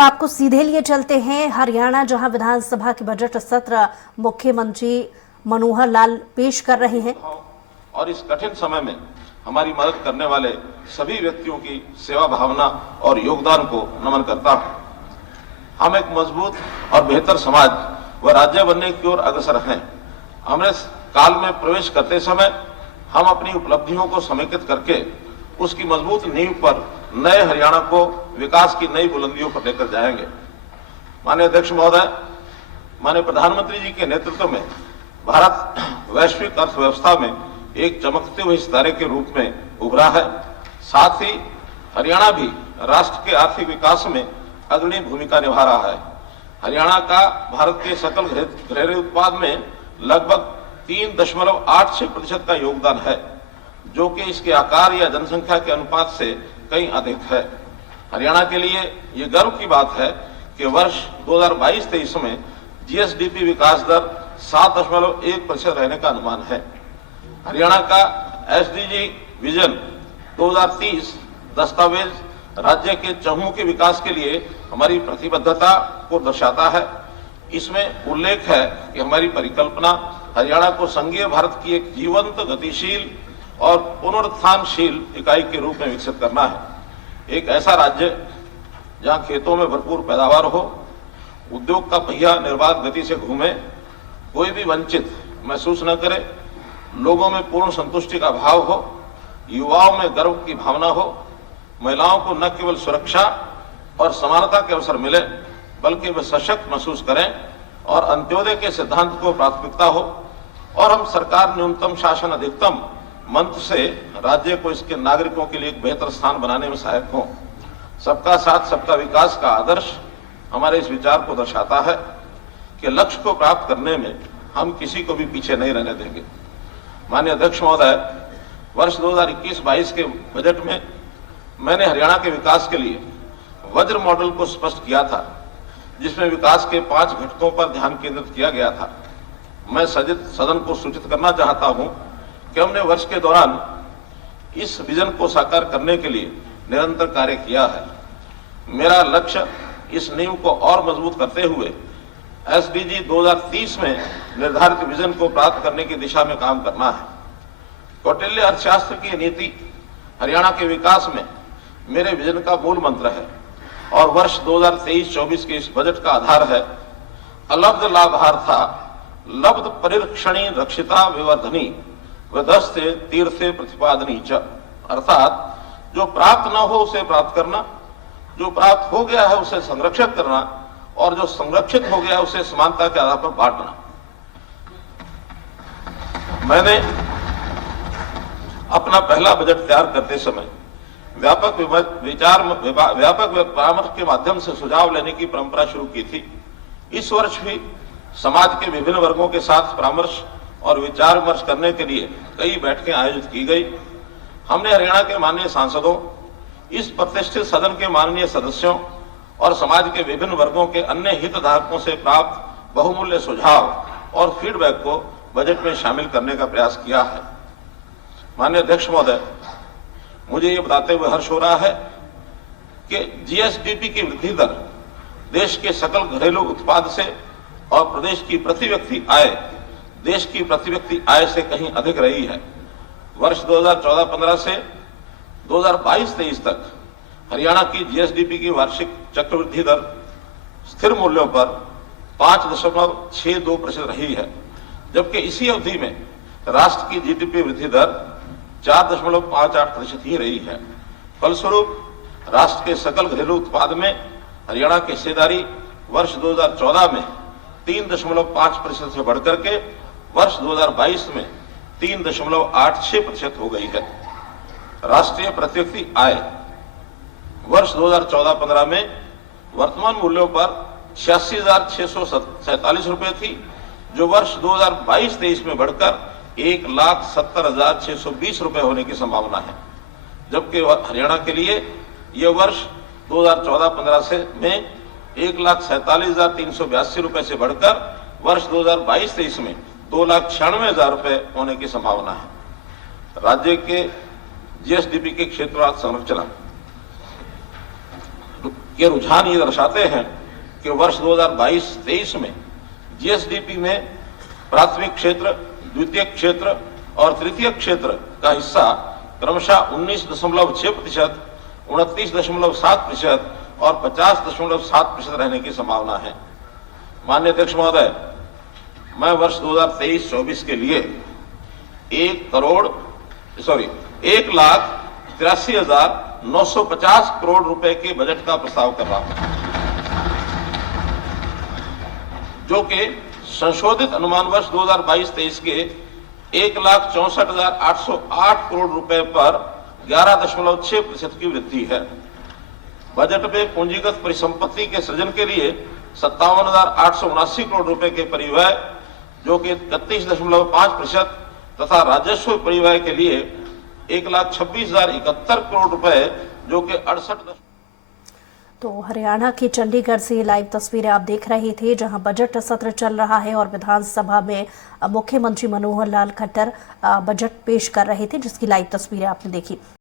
आपको सीधे लिए चलते हैं हरियाणा, जहां विधानसभा के बजट सत्र मुख्यमंत्री मनोहर लाल पेश कर रहे हैं। और इस कठिन समय में हमारी मदद करने वाले सभी व्यक्तियों की सेवा भावना और योगदान को नमन करता हूं। हम एक मजबूत और बेहतर समाज व राज्य बनने की ओर अग्रसर हैं। अमृत काल में प्रवेश करते समय हम अपनी उपलब्धियों को समेकित करके उसकी मजबूत नींव पर नए हरियाणा को विकास की नई बुलंदियों पर लेकर जाएंगे। माननीय अध्यक्ष महोदय, माननीय प्रधानमंत्री जी के नेतृत्व में भारत वैश्विक अर्थव्यवस्था में एक चमकते हुए सितारे के रूप में उभरा है। साथ ही हरियाणा भी राष्ट्र के आर्थिक विकास में अग्रणी भूमिका निभा रहा है। हरियाणा का भारत के सकल घरेलू उत्पाद में लगभग 3.86% का योगदान है, जो कि इसके आकार या जनसंख्या के अनुपात से कहीं अधिक है। हरियाणा के लिए ये गर्व की बात है कि वर्ष 2022-23 में जीएसडीपी विकास दर 7.1% रहने का अनुमान है। हरियाणा का एसडीजी विजन 2030 दस्तावेज राज्य के चहुमुखी विकास के लिए हमारी प्रतिबद्धता को दर्शाता है। इसमें उल्लेख है कि हमारी परिकल्पना हरियाणा को संघीय भारत की एक जीवंत, गतिशील और पुनरुत्थानशील इकाई के रूप में विकसित करना है। एक ऐसा राज्य जहां खेतों में भरपूर पैदावार हो, उद्योग का पहिया निर्बाध गति से घूमे, कोई भी वंचित महसूस न करे, लोगों में पूर्ण संतुष्टि का भाव हो, युवाओं में गर्व की भावना हो, महिलाओं को न केवल सुरक्षा और समानता के अवसर मिले, बल्कि वे सशक्त महसूस करें और अंत्योदय के सिद्धांत को प्राथमिकता हो, और हम सरकार न्यूनतम शासन अधिकतम मंत्र से राज्य को इसके नागरिकों के लिए एक बेहतर स्थान बनाने में सहायक हों। सबका साथ सबका विकास का आदर्श हमारे इस विचार को दर्शाता है कि लक्ष्य को प्राप्त करने में हम किसी को भी पीछे नहीं रहने देंगे। माननीय अध्यक्ष महोदय, वर्ष 2021-22 के बजट में मैंने हरियाणा के विकास के लिए वज्र मॉडल को स्पष्ट किया था, जिसमें विकास के 5 घटकों पर ध्यान केंद्रित किया गया था। मैं सदन को सूचित करना चाहता हूं कि हमने वर्ष के दौरान इस विजन को साकार करने के लिए निरंतर कार्य किया है। मेरा लक्ष्य इस नींव को और मजबूत करते हुए एसडीजी 2030 में निर्धारित विजन को प्राप्त करने की दिशा में काम करना है। कौटिल्य अर्थशास्त्र की नीति हरियाणा के विकास में मेरे विजन का मूल मंत्र है और वर्ष 2023-24 के इस बजट का आधार है अलब्ध लाभार्था लब्ध परिरक्षणी रक्षिता विवर्धनी वदस्ते तीर्थे प्रतिपादनी च, अर्थात जो प्राप्त न हो उसे प्राप्त करना, जो प्राप्त हो गया है उसे संरक्षित करना, और जो संरक्षित हो गया है उसे समानता के आधार पर बांटना। मैंने अपना पहला बजट तैयार करते समय व्यापक परामर्श के माध्यम से सुझाव लेने की परंपरा शुरू की थी। इस वर्ष भी समाज के विभिन्न वर्गों के साथ परामर्श और विचार विमर्श करने के लिए कई बैठकें आयोजित की गई। हमने हरियाणा के माननीय सांसदों, इस प्रतिष्ठित सदन के माननीय सदस्यों और समाज के विभिन्न वर्गों के अन्य हितधारकों से प्राप्त बहुमूल्य सुझाव और फीडबैक को बजट में शामिल करने का प्रयास किया है। माननीय अध्यक्ष महोदय, मुझे ये बताते हुए हर्ष हो रहा है कि जीएसडीपी की वृद्धि दर देश के सकल घरेलू उत्पाद से और प्रदेश की प्रति व्यक्ति आय देश की प्रति व्यक्ति आय से कहीं अधिक रही है। वर्ष 2014-15 से 2022-23 तक हरियाणा की जीएसडीपी की वार्षिक चक्रवृद्धि दर स्थिर मूल्यों पर 5.62% रही है, जबकि इसी अवधि में राष्ट्र की जीडीपी वृद्धि दर 4.58% ही रही है। फलस्वरूप राष्ट्र के सकल घरेलू उत्पाद में हरियाणा की हिस्सेदारी वर्ष 2014 में 3.5% से बढ़कर के वर्ष 2022 में 3.86% हो गई है। राष्ट्रीय प्रति व्यक्ति आय वर्ष 2014-15 में वर्तमान मूल्यों पर 86,647 रुपए थी, जो वर्ष 2022-23 में बढ़कर 1,70,620 रुपए होने की संभावना है। जबकि हरियाणा के लिए यह वर्ष 2014-15 से में 1,47,382 रुपए से बढ़कर वर्ष 2022-23 में 2,96,000 रुपए होने की संभावना है। राज्य के जीएसडीपी के क्षेत्रवार संरचना के रुझान ये दर्शाते हैं कि वर्ष 2022-23 में जीएसडीपी में प्राथमिक क्षेत्र, द्वितीयक क्षेत्र और तृतीयक क्षेत्र का हिस्सा क्रमशः 19.6%, 29.7% और 50.7% रहने की संभावना है। माननीय अध्यक्ष महोदय, मैं वर्ष 2023-24 के लिए 1,83,950 करोड़ रुपए के बजट का प्रस्ताव कर रहा हूं, जो कि संशोधित अनुमान वर्ष 2022-23 के 1,64,808 करोड़ रुपए पर 11.6% की वृद्धि है। बजट में पूंजीगत परिसंपत्ति के सृजन के लिए 57,879 करोड़ रुपए के परिव्यय, जो कि 31.5%, तथा राजस्व परिव्यय के लिए 1,26,071 करोड़ रुपए, जो कि 68। तो हरियाणा के चंडीगढ़ से लाइव तस्वीरें आप देख रहे थे, जहां बजट सत्र चल रहा है और विधानसभा में मुख्यमंत्री मनोहर लाल खट्टर बजट पेश कर रहे थे, जिसकी लाइव तस्वीरें आपने देखी।